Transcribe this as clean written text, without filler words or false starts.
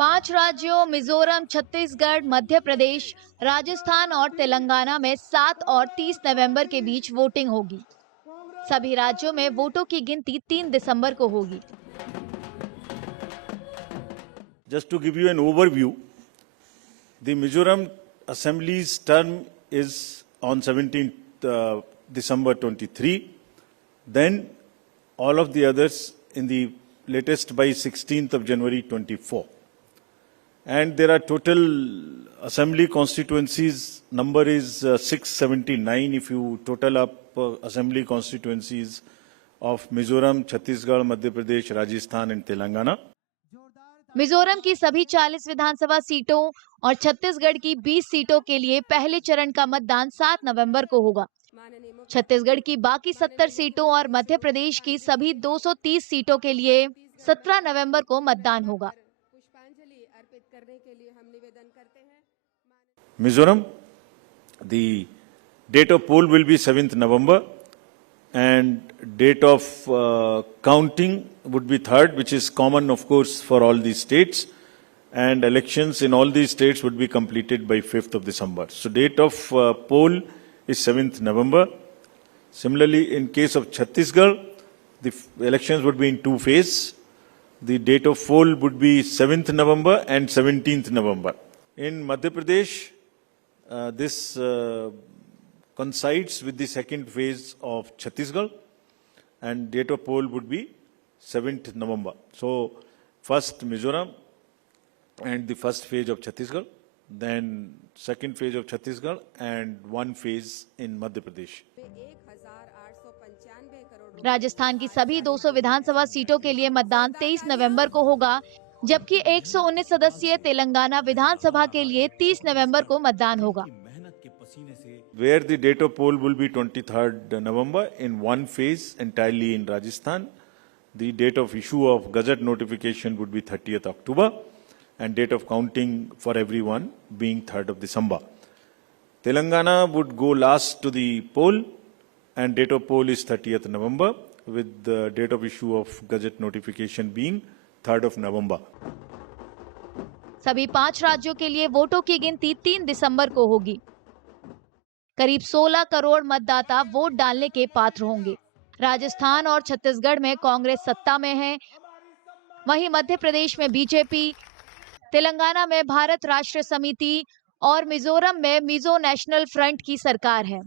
5 राज्यों मिजोरम, छत्तीसगढ़, मध्य प्रदेश, राजस्थान और तेलंगाना में 7 और 30 नवंबर के बीच वोटिंग होगी। सभी राज्यों में वोटों की गिनती 3 दिसंबर को होगी। Just to give you an overview, the Mizoram Assembly's term is on 17th December 23. Then all of the others in the latest by 16th of January 24. And there are total assembly constituencies, number is 679 if you total up assembly constituencies of Mizoram, Chhattisgarh, Madhya Pradesh, Rajasthan and Telangana. Mizoram की सभी 40 विधानसभा सीटों और छत्तीसगढ़ की 20 सीटों के लिए पहले चरण का मतदान 7 नवंबर को होगा। छत्तीसगढ़ की बाकी 70 सीटों और मध्य प्रदेश की सभी 230 सीटों के लिए 17 नवंबर को मतदान होगा। Mizoram, the date of poll will be 7th November and date of counting would be 3rd, which is common of course for all these states, and elections in all these states would be completed by 5th of December. So date of poll is 7th November. Similarly, in case of Chhattisgarh, the elections would be in two phases. The date of poll would be 7th November and 17th November. In Madhya Pradesh, this coincides with the second phase of Chhattisgarh, and date of poll would be 7th November. So, first Mizoram and the first phase of Chhattisgarh, then second phase of Chhattisgarh and one phase in Madhya Pradesh. Rajasthan की सभी 200 विधानसभा सीटों के लिए मतदान 23 नवंबर को होगा, जबकि 119 सदस्यीय तेलंगाना विधानसभा के लिए 30 नवंबर को मतदान होगा। Where the date of poll will be 23rd November in one phase entirely in Rajasthan. The date of issue of Gazette notification would be 30th October and date of counting for everyone being 3rd of December. Telangana would go last to the poll and date of poll is 30th November with the date of issue of Gazette notification being 3rd of November. सभी 5 राज्यों के लिए वोटों की गिनती 3 दिसंबर को होगी। करीब 16 करोड़ मतदाता वोट डालने के पात्र होंगे। राजस्थान और छत्तीसगढ़ में कांग्रेस सत्ता में है, वहीं मध्य प्रदेश में बीजेपी, तेलंगाना में भारत राष्ट्र समिति और मिजोरम में मिजो नेशनल फ्रंट की सरकार है।